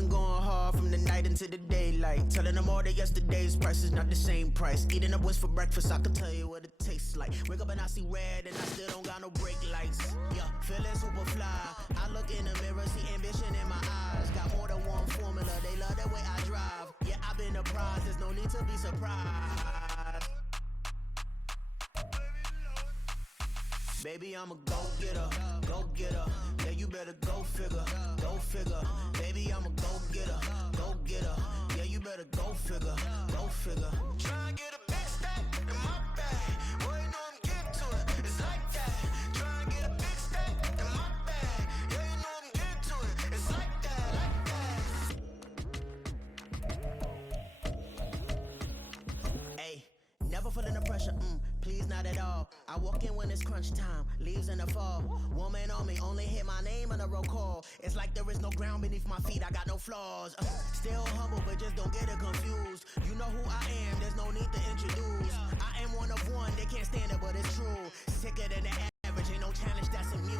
been going hard from the night into the daylight. Telling them all that yesterday's price is not the same price. Eating up what's for breakfast, I can tell you what it tastes like. Wake up and I see red and I still don't got no brake lights. Yeah, feeling super fly. I look in the mirror, see ambition in my eyes. Got more than one formula, they love the way I drive. Yeah, I've been a prize, there's no need to be surprised. Baby, I'm a go-getter, go-getter. Yeah, you better go figure, go figure. Baby, I'm a go-getter, go-getter. Yeah, you better go figure, go figure. Try and get a big stack in my bag. Boy, you know I'm getting to it, it's like that. Try and get a big stack in my bag. Yeah, you know I'm getting to it, it's like that, like that. Hey, never feeling the pressure, please not at all. I walk in when it's crunch time, leaves in the fall. Woman on me, only hit my name on a roll call. It's like there is no ground beneath my feet, I got no flaws. Still humble, but just don't get it confused. You know who I am, there's no need to introduce. I am one of one, they can't stand it, but it's true. Sicker than the average, ain't no challenge that's immune.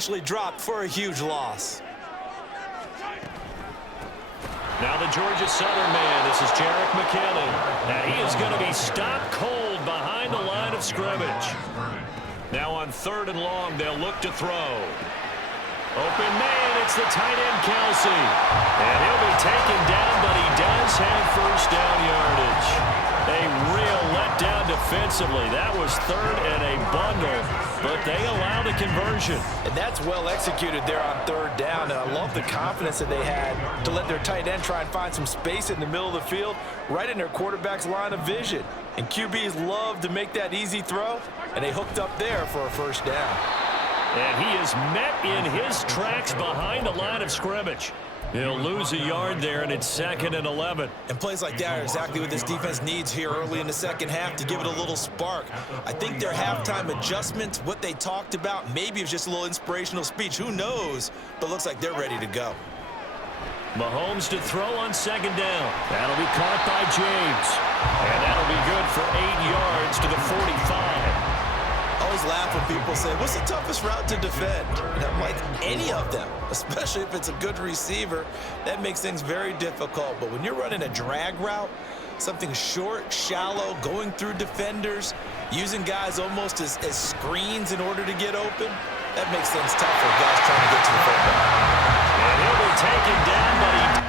Actually dropped for a huge loss. Now the Georgia Southern man, this is Jerick McKinnon. And he is going to be stopped cold behind the line of scrimmage. Now on 3rd and long, they'll look to throw. Open man, it's the tight end Kelsey. And he'll be taken down, but he does have first down yardage. A real letdown defensively. That was 3rd and a bundle, but they allow the conversion. And that's well executed there on 3rd down. And I love the confidence that they had to let their tight end try and find some space in the middle of the field, right in their quarterback's line of vision. And QBs love to make that easy throw, and they hooked up there for a first down. And he is met in his tracks behind the line of scrimmage. He'll lose a yard there, and it's 2nd and 11. And plays like that are exactly what this defense needs here early in the second half to give it a little spark. I think their halftime adjustments, what they talked about, maybe it was just a little inspirational speech. Who knows? But looks like they're ready to go. Mahomes to throw on 2nd down. That'll be caught by James. And that'll be good for 8 yards to the 45. I always laugh when people say, what's the toughest route to defend? And I'm like, any of them, especially if it's a good receiver. That makes things very difficult. But when you're running a drag route, something short, shallow, going through defenders, using guys almost as screens in order to get open, that makes things tough for guys trying to get to the football. And he'll be taken down, but he...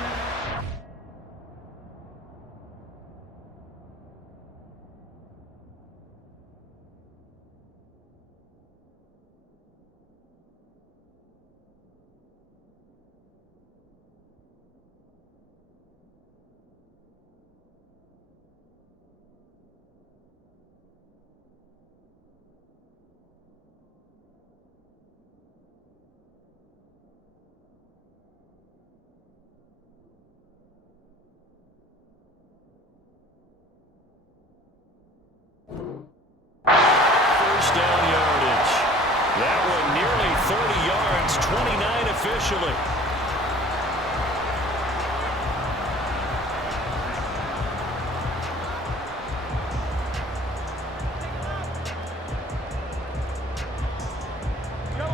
First down yardage. That one nearly 30 yards, 29 officially.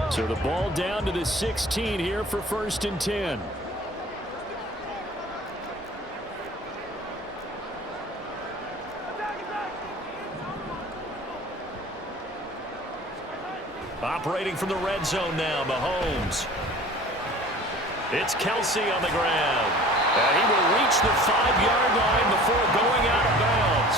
So the ball down to the 16 here for 1st and 10. Operating from the red zone now, Mahomes. It's Kelsey on the ground. And he will reach the 5-yard line before going out of bounds.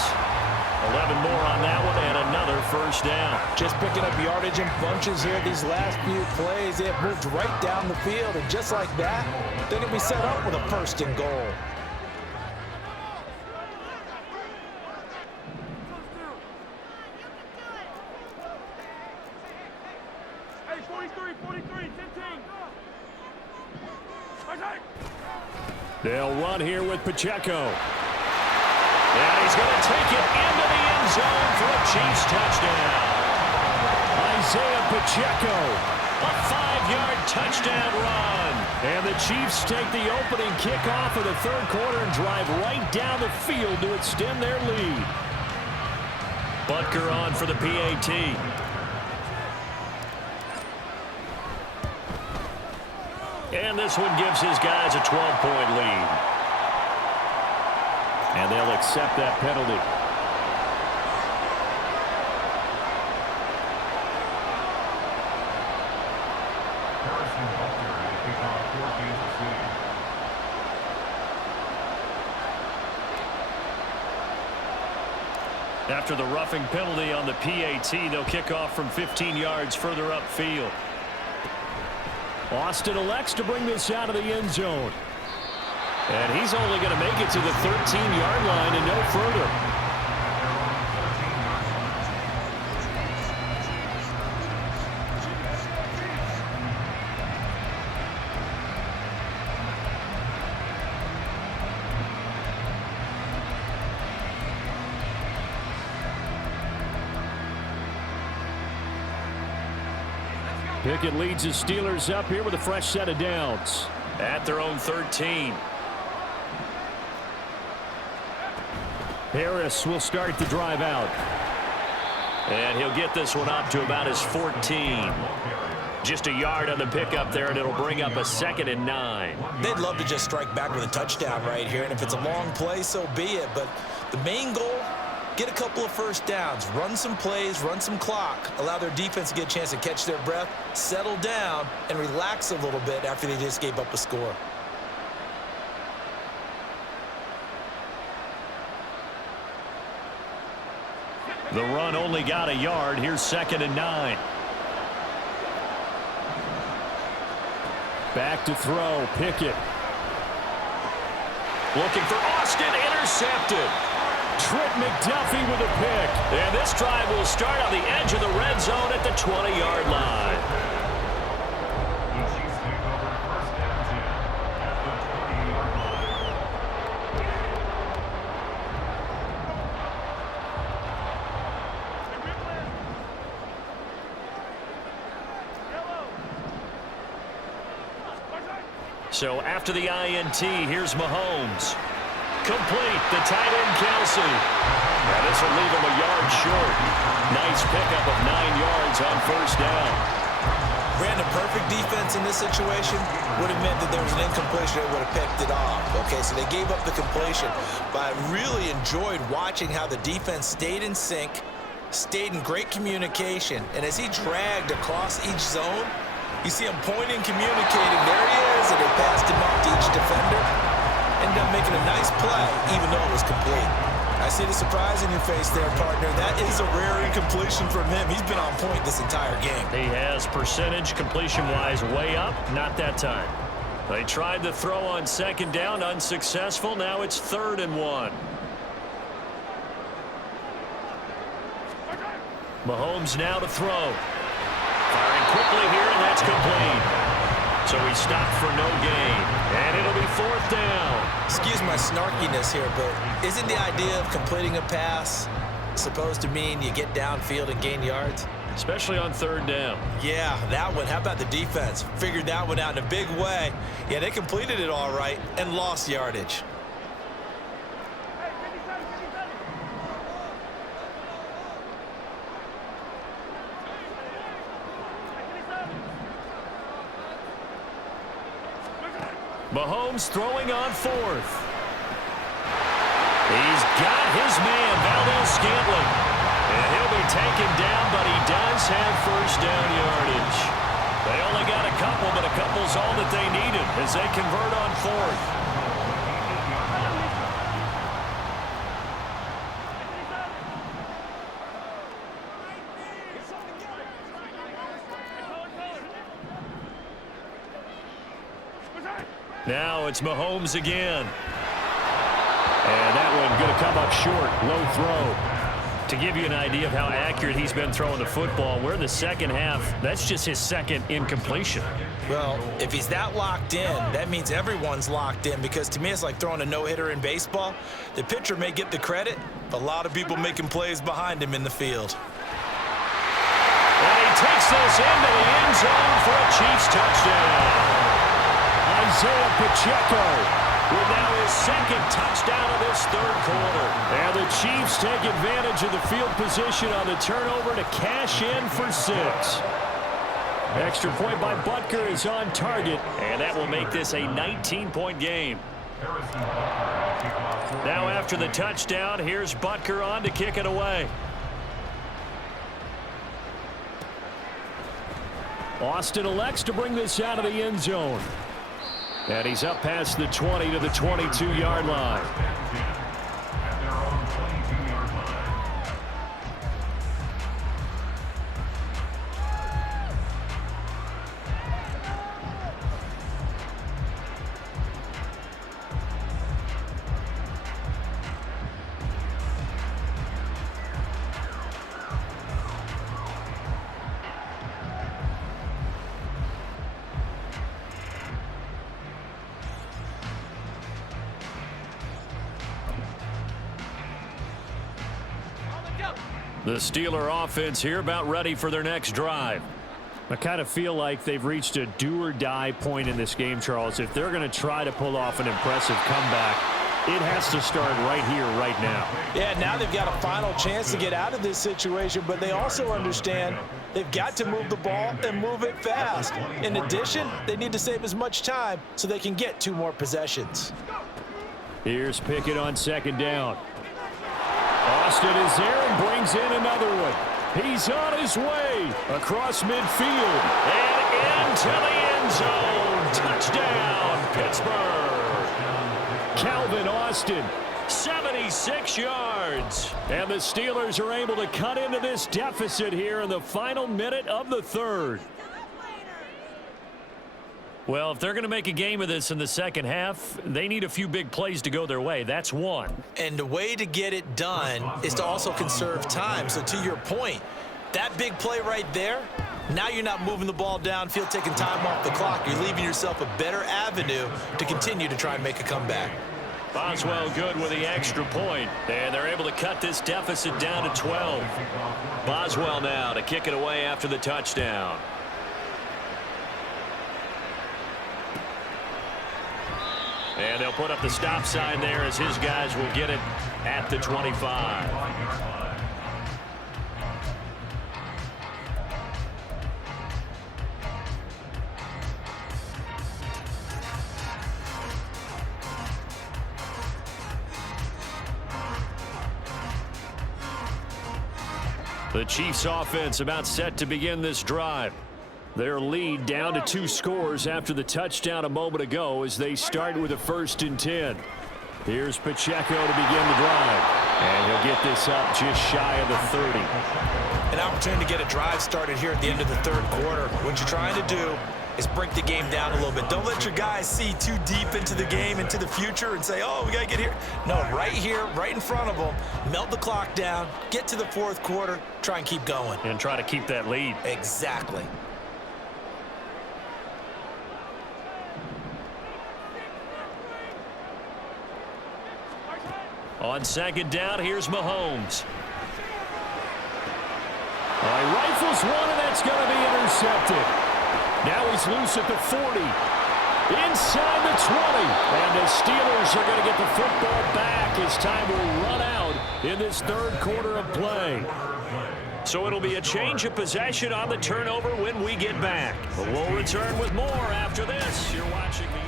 11 more on that one and another first down. Just picking up yardage in bunches here these last few plays. They have moved right down the field, and just like that, they're going to be set up with a 1st and goal. They'll run here with Pacheco. And he's going to take it into the end zone for a Chiefs touchdown. Isaiah Pacheco, a 5-yard touchdown run. And the Chiefs take the opening kickoff of the 3rd quarter and drive right down the field to extend their lead. Butker on for the PAT. And this one gives his guys a 12-point lead. And they'll accept that penalty. After the roughing penalty on the PAT, they'll kick off from 15 yards further upfield. Austin elects to bring this out of the end zone. And he's only going to make it to the 13-yard line and no further. Pickett leads his Steelers up here with a fresh set of downs at their own 13. Harris will start the drive out. And he'll get this one up to about his 14. Just a yard on the pickup there, and it'll bring up a 2nd and 9. They'd love to just strike back with a touchdown right here, and if it's a long play, so be it. But the main goal, get a couple of first downs, run some plays, run some clock, allow their defense to get a chance to catch their breath, settle down, and relax a little bit after they just gave up a score. The run only got a yard. Here's 2nd and 9. Back to throw. Pickett. Looking for Austin. Intercepted. Trent McDuffie with a pick. And this drive will start on the edge of the red zone at the 20-yard line. So after the INT, here's Mahomes. Complete, the tight end Kelsey. Now this will leave him a yard short. Nice pickup of 9 yards on first down. Ran a perfect defense in this situation. Would have meant that there was an incompletion. They would have picked it off. Okay, so they gave up the completion. But I really enjoyed watching how the defense stayed in sync, stayed in great communication, and as he dragged across each zone, you see him pointing, communicating. There he is, and they passed him off to each defender. Ended up making a nice play, even though it was complete. I see the surprise in your face there, partner. That is a rare incompletion from him. He's been on point this entire game. He has percentage completion-wise way up. Not that time. They tried to throw on 2nd down, unsuccessful. Now it's 3rd and 1. Mahomes now to throw. Firing quickly here, and that's complete. So he stopped for no gain, and it'll be 4th down. Excuse my snarkiness here, but isn't the idea of completing a pass supposed to mean you get downfield and gain yards? Especially on 3rd down. Yeah, that one. How about the defense? Figured that one out in a big way. Yeah, they completed it all right and lost yardage. Mahomes throwing on 4th. He's got his man, Valdez-Scantling. And he'll be taken down, but he does have first down yardage. They only got a couple, but a couple's all that they needed as they convert on 4th. Now it's Mahomes again. And that one going to come up short. Low throw. To give you an idea of how accurate he's been throwing the football, we're in the second half. That's just his 2nd incompletion. Well, if he's that locked in, that means everyone's locked in, because to me it's like throwing a no-hitter in baseball. The pitcher may get the credit, but a lot of people making plays behind him in the field. And he takes this into the end zone for a Chiefs touchdown. Isaiah Pacheco with now his 2nd touchdown of this 3rd quarter. And the Chiefs take advantage of the field position on the turnover to cash in for 6. Extra point by Butker is on target, and that will make this a 19-point game. Now after the touchdown, here's Butker on to kick it away. Austin elects to bring this out of the end zone. And he's up past the 20 to the 22-yard line. The Steeler offense here about ready for their next drive. I kind of feel like they've reached a do-or-die point in this game, Charles. If they're going to try to pull off an impressive comeback, it has to start right here, right now. Yeah, now they've got a final chance to get out of this situation, but they also understand They've got to move the ball and move it fast. In addition, they need to save as much time so they can get 2 more possessions. Here's Pickett on 2nd down. Austin is there and brings in another one. He's on his way across midfield and into the end zone. Touchdown, Pittsburgh. Calvin Austin, 76 yards. And the Steelers are able to cut into this deficit here in the final minute of the 3rd. Well, if they're going to make a game of this in the second half, they need a few big plays to go their way. That's one. And the way to get it done is to also conserve time. So to your point, that big play right there, now you're not moving the ball downfield, taking time off the clock. You're leaving yourself a better avenue to continue to try and make a comeback. Boswell good with the extra point, and they're able to cut this deficit down to 12. Boswell now to kick it away after the touchdown. And they'll put up the stop sign there as his guys will get it at the 25. The Chiefs offense about set to begin this drive. Their lead down to 2 scores after the touchdown a moment ago as they start with a 1st and 10. Here's Pacheco to begin the drive. And he'll get this up just shy of the 30. An opportunity to get a drive started here at the end of the 3rd quarter. What you're trying to do is break the game down a little bit. Don't let your guys see too deep into the game, into the future, and say, oh, we got to get here. No, right here, right in front of them, melt the clock down, get to the 4th quarter, try and keep going. And try to keep that lead. Exactly. On 2nd down, here's Mahomes. He rifles one, and that's going to be intercepted. Now he's loose at the 40. Inside the 20. And the Steelers are going to get the football back as time will run out in this 3rd quarter of play. So it'll be a change of possession on the turnover when we get back. But we'll return with more after this. You're watching the...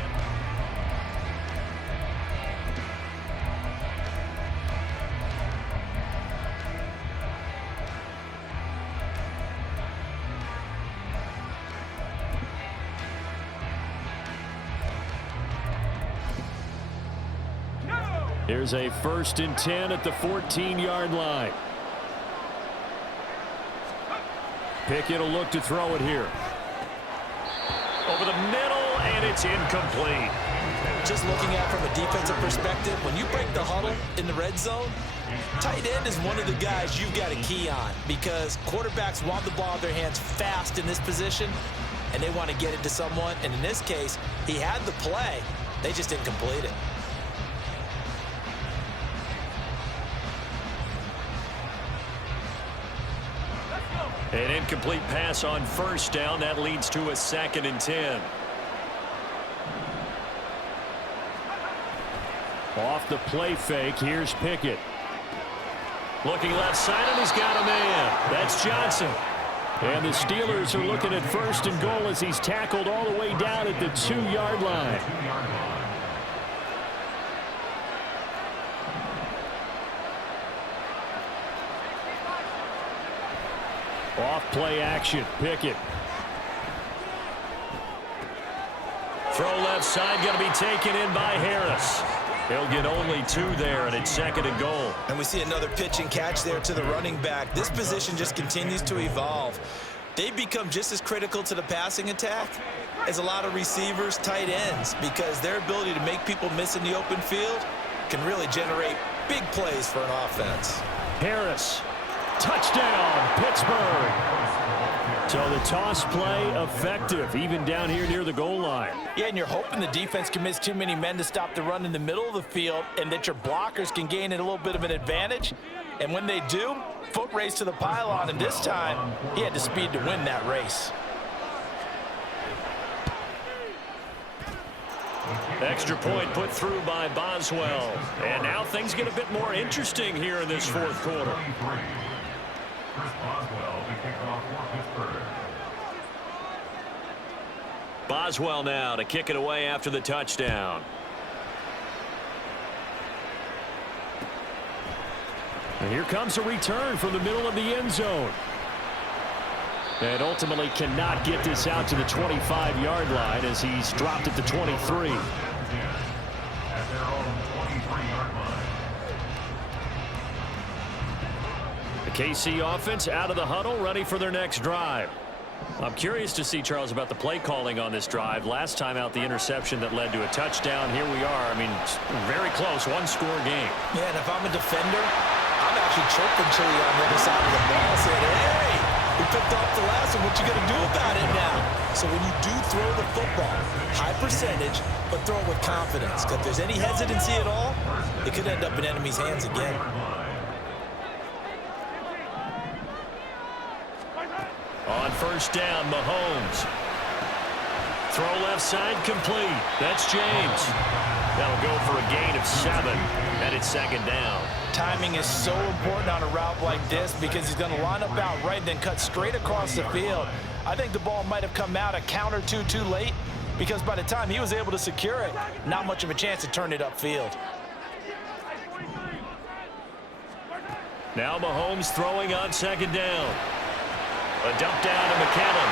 Here's a 1st and 10 at the 14-yard line. Pickett will look to throw it here. Over the middle, and it's incomplete. Just looking at it from a defensive perspective, when you break the huddle in the red zone, tight end is one of the guys you've got to key on because quarterbacks want the ball in their hands fast in this position, and they want to get it to someone. And in this case, he had the play. They just didn't complete it. An incomplete pass on 1st down. That leads to a 2nd and 10. Off the play fake, here's Pickett. Looking left side, and he's got a man. That's Johnson. And the Steelers are looking at 1st and goal as he's tackled all the way down at the 2-yard line. Off play action, Pickett. Throw left side, going to be taken in by Harris. He'll get only 2 there, and it's 2nd and goal. And we see another pitch and catch there to the running back. This position just continues to evolve. They become just as critical to the passing attack as a lot of receivers, tight ends, because their ability to make people miss in the open field can really generate big plays for an offense. Harris. Touchdown, Pittsburgh. So the toss play effective, even down here near the goal line. Yeah, and you're hoping the defense can miss too many men to stop the run in the middle of the field and that your blockers can gain a little bit of an advantage. And when they do, foot race to the pylon, and this time he had the speed to win that race. Extra point put through by Boswell. And now things get a bit more interesting here in this 4th quarter. Boswell now to kick it away after the touchdown. And here comes a return from the middle of the end zone. And ultimately cannot get this out to the 25-yard line as he's dropped at the 23. The KC offense out of the huddle, ready for their next drive. I'm curious to see, Charles, about the play calling on this drive. Last time out, the interception that led to a touchdown. Here we are. I mean, very close, one-score game. Yeah, and if I'm a defender, I'm actually chirping Chili on the other side of the ball, saying, hey, we picked off the last one. What you going to do about it now? So when you do throw the football, high percentage, but throw it with confidence. Because if there's any hesitancy at all, it could end up in enemy's hands again. On first down, Mahomes. Throw left side complete. That's James. That'll go for a gain of 7, and it's second down. Timing is so important on a route like this because he's going to line up out right, then cut straight across the field. I think the ball might have come out a count or two too late because by the time he was able to secure it, not much of a chance to turn it upfield. Now Mahomes throwing on second down. A dump down to McKinnon.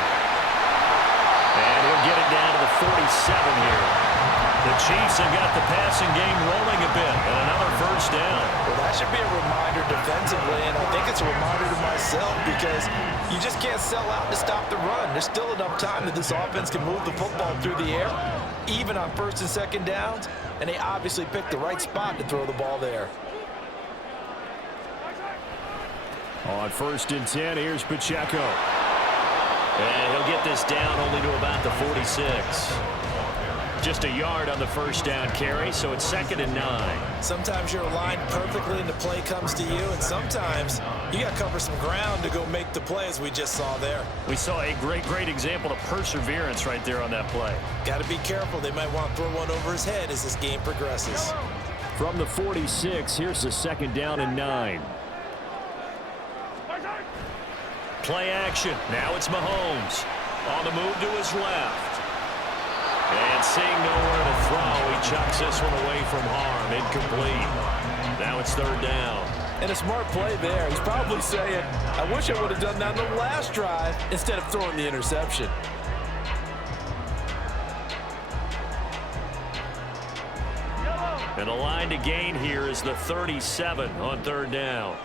And he'll get it down to the 47 here. The Chiefs have got the passing game rolling a bit, and another first down. Well, that should be a reminder defensively, and I think it's a reminder to myself because you just can't sell out to stop the run. There's still enough time that this offense can move the football through the air, even on first and second downs, and they obviously picked the right spot to throw the ball there. On first and 10, here's Pacheco. And he'll get this down only to about the 46. Just a yard on the first down carry, so it's second and 9. Sometimes you're aligned perfectly and the play comes to you, and sometimes you got to cover some ground to go make the play, as we just saw there. We saw a great example of perseverance right there on that play. Got to be careful. They might want to throw one over his head as this game progresses. From the 46, here's the second down and 9. Play action. Now it's Mahomes. On the move to his left. And seeing nowhere to throw, he chucks this one away from harm. Incomplete. Now it's third down. And a smart play there. He's probably saying, I wish I would have done that in the last drive instead of throwing the interception. And the line to gain here is the 37 on third down.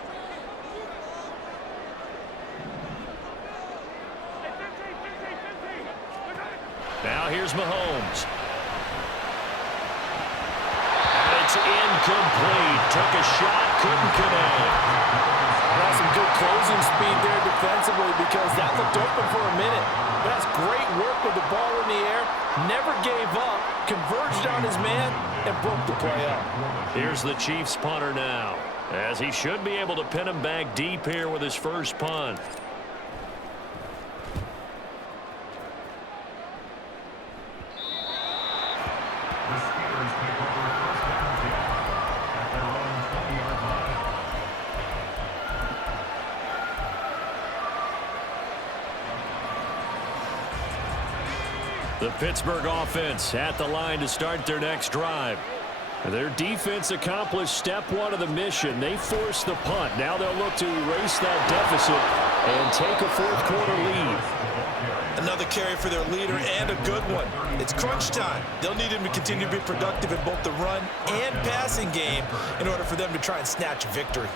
Now here's Mahomes. And it's incomplete. Took a shot, couldn't connect. That's some good closing speed there defensively because that looked open for a minute. But that's great work with the ball in the air. Never gave up, converged on his man, and broke the play up. Here's the Chiefs punter now, as he should be able to pin him back deep here with his first punt. The Pittsburgh offense at the line to start their next drive. Their defense accomplished step one of the mission. They forced the punt. Now they'll look to erase that deficit and take a fourth-quarter lead. Another carry for their leader and a good one. It's crunch time. They'll need him to continue to be productive in both the run and passing game in order for them to try and snatch a victory.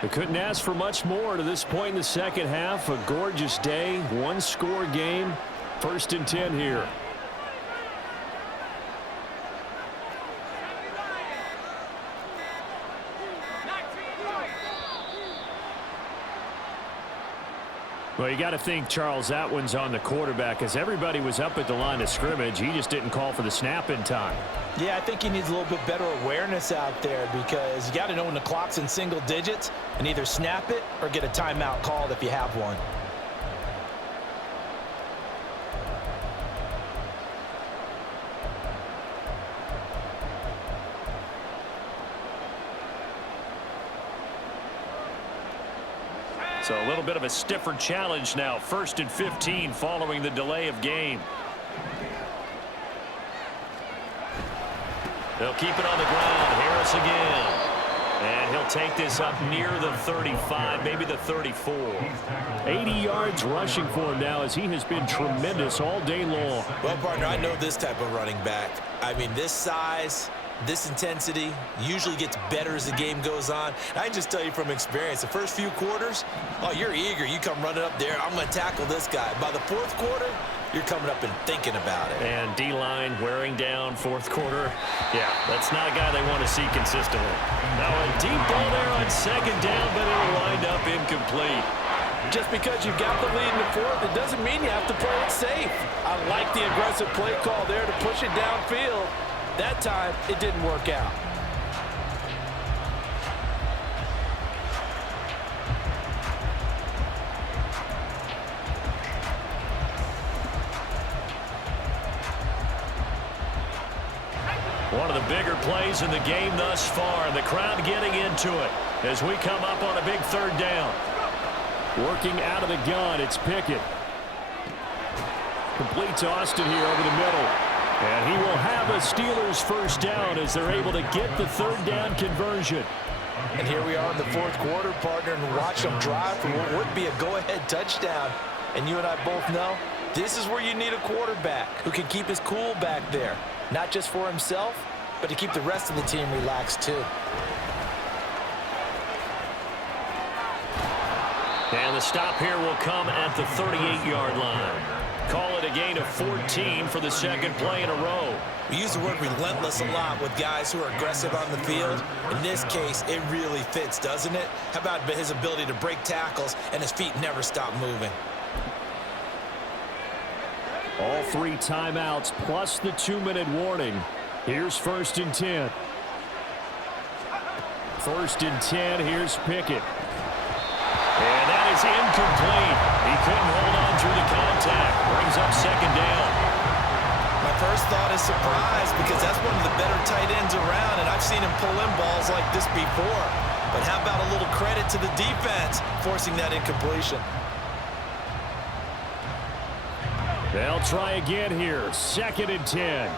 They couldn't ask for much more to this point in the second half. A gorgeous day, one-score game. First and 10 here. Well, you got to think, Charles, that one's on the quarterback, as everybody was up at the line of scrimmage. He just didn't call for the snap in time. Yeah, I think he needs a little bit better awareness out there, because you got to know when the clock's in single digits and either snap it or get a timeout called if you have one. So a little bit of a stiffer challenge now. 1st and 15 following the delay of game. They'll keep it on the ground. Harris again. And he'll take this up near the 35, maybe the 34. 80 yards rushing for him now, as he has been tremendous all day long. Well, partner, I know this type of running back. I mean, this size, this intensity usually gets better as the game goes on. I can just tell you from experience, the first few quarters, oh, you're eager. You come running up there, I'm going to tackle this guy. By the 4th quarter, you're coming up and thinking about it. And D-line wearing down 4th quarter. Yeah, that's not a guy they want to see consistently. Now a deep ball there on 2nd down, but it'll wind up incomplete. Just because you've got the lead in the 4th, it doesn't mean you have to play it safe. I like the aggressive play call there to push it downfield. That time, it didn't work out. One of the bigger plays in the game thus far, and the crowd getting into it as we come up on a big 3rd down. Working out of the gun, it's Pickett. Complete to Austin here over the middle. And he will have a Steelers 1st down as they're able to get the 3rd down conversion. And here we are in the 4th quarter, partner, and watch them drive for what would be a go-ahead touchdown. And you and I both know this is where you need a quarterback who can keep his cool back there. Not just for himself, but to keep the rest of the team relaxed too. And the stop here will come at the 38-yard line. Call it a gain of 14 for the 2nd play in a row. We use the word relentless a lot with guys who are aggressive on the field. In this case, it really fits, doesn't it? How about his ability to break tackles and his feet never stop moving? All 3 timeouts plus the 2-minute warning. Here's 1st and 10. 1st and 10, here's Pickett. And that is incomplete. He couldn't hold on through the contact. Brings up 2nd down. My first thought is surprise, because that's one of the better tight ends around, and I've seen him pull in balls like this before. But how about a little credit to the defense forcing that incompletion? They'll try again here. 2nd and 10.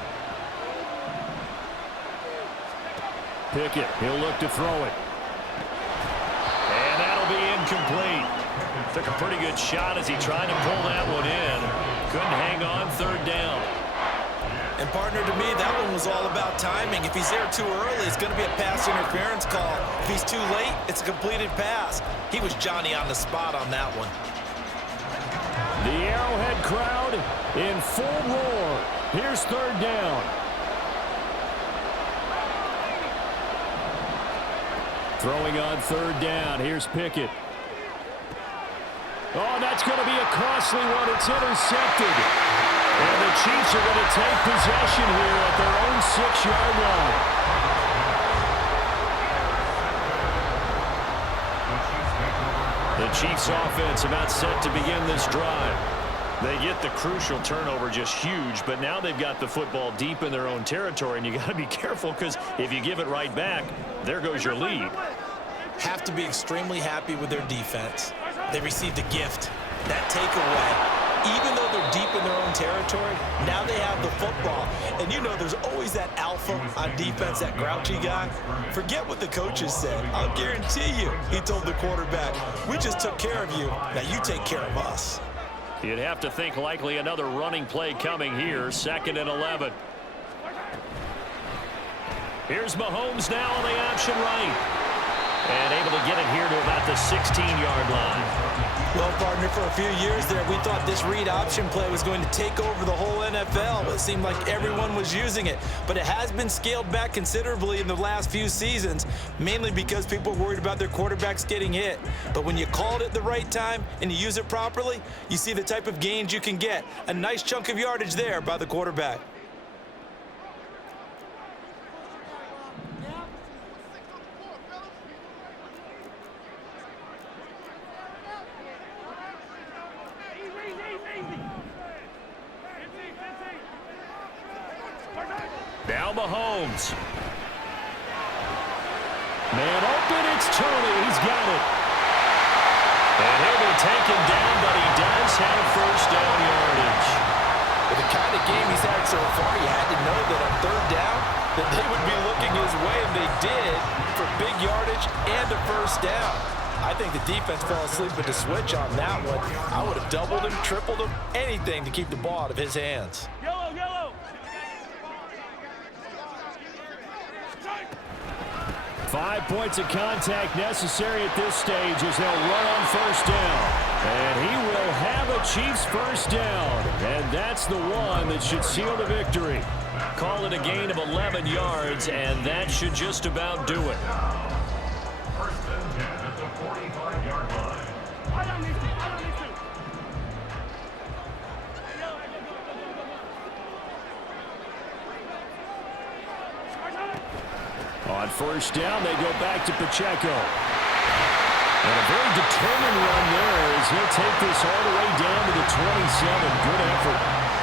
Pickett, he'll look to throw it. And that'll be incomplete. Took a pretty good shot as he tried to pull that one in. Couldn't hang on 3rd down. And partner, to me, that one was all about timing. If he's there too early, it's going to be a pass interference call. If he's too late, it's a completed pass. He was Johnny on the spot on that one. The Arrowhead crowd in full roar. Here's 3rd down. Throwing on 3rd down. Here's Pickett. Oh, that's going to be a costly one. It's intercepted. And the Chiefs are going to take possession here at their own 6-yard line. The Chiefs offense about set to begin this drive. They get the crucial turnover, just huge, but now they've got the football deep in their own territory, and you got to be careful, because if you give it right back, there goes your lead. Have to be extremely happy with their defense. They received a gift. That takeaway. Even though they're deep in their own territory, now they have the football. And you know there's always that alpha on defense, that grouchy guy. Forget what the coaches said. I'll guarantee you, he told the quarterback, we just took care of you. Now you take care of us. You'd have to think likely another running play coming here. 2nd and 11. Here's Mahomes now on the option right. And able to get it here to about the 16-yard line. Well, partner, for a few years there, we thought this read option play was going to take over the whole NFL. It seemed like everyone was using it, but it has been scaled back considerably in the last few seasons, mainly because people are worried about their quarterbacks getting hit. But when you call it at the right time and you use it properly, you see the type of gains you can get. A nice chunk of yardage there by the quarterback. Now Mahomes. Man open, it's Tourney. He's got it. And he'll be taken down, but he does have first down yardage. With the kind of game he's had so far, you had to know that on third down, that they would be looking his way, and they did, for big yardage and a first down. I think the defense fell asleep with the switch on that one. I would have doubled him, tripled him, anything to keep the ball out of his hands. Yellow, yellow. 5 points of contact necessary at this stage as they'll run on first down. And he will have a Chiefs first down. And that's the one that should seal the victory. Call it a gain of 11 yards, and that should just about do it. First and 10 at the 45-yard line. I don't need to. On first down, they go back to Pacheco. And a very determined run there as he'll take this all the way down to the 27. Good effort.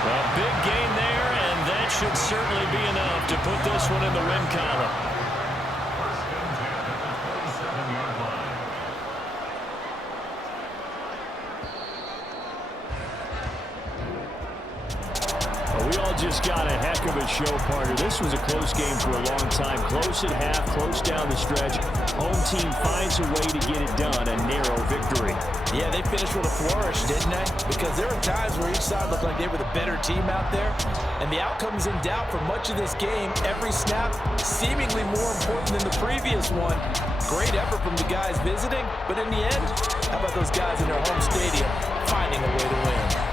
A big gain there, and that should certainly be enough to put this one in the win column. First and 10 at the 27-yard line. Well, we all just got a heck of a show, partner. This was a close game for a long time. Close at half, close down the stretch. Home team finds a way to get it done. A narrow victory. Yeah, they finished with a flourish, didn't they? Because there were times where each side looked like they were the better team out there. And the outcome is in doubt for much of this game. Every snap seemingly more important than the previous one. Great effort from the guys visiting. But in the end, how about those guys in their home stadium finding a way to win?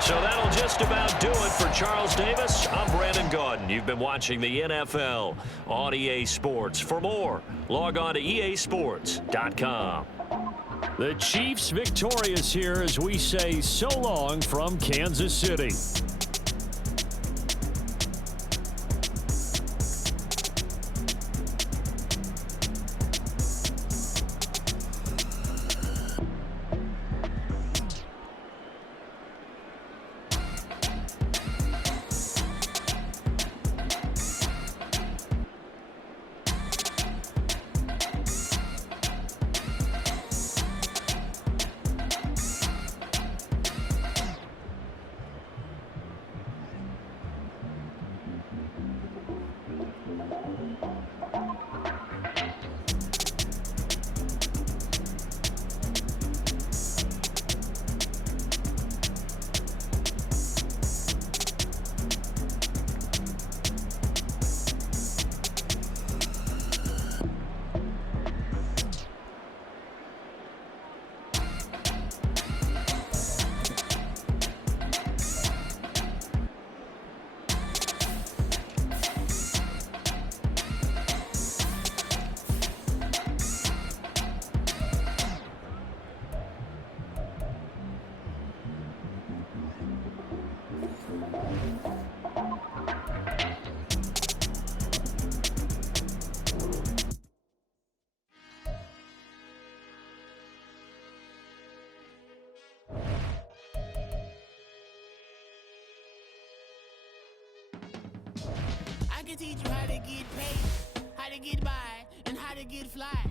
So that'll just about do it for Charles Davis. I'm Brandon Gaudin. You've been watching the NFL on EA Sports. For more, log on to easports.com. The Chiefs victorious here as we say so long from Kansas City. I can teach you how to get paid, how to get by, and how to get fly.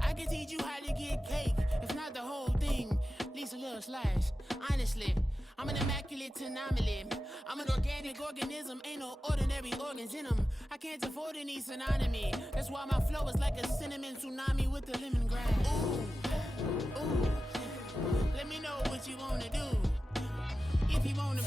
I can teach you how to get cake, if not the whole thing, at least a little slice. Honestly, I'm an immaculate anomaly. I'm an organic organism, ain't no ordinary organs in them. I can't afford any synonymy. That's why my flow is like a cinnamon tsunami with the lemongrass. Ooh, ooh. Let me know what you wanna do. If you wanna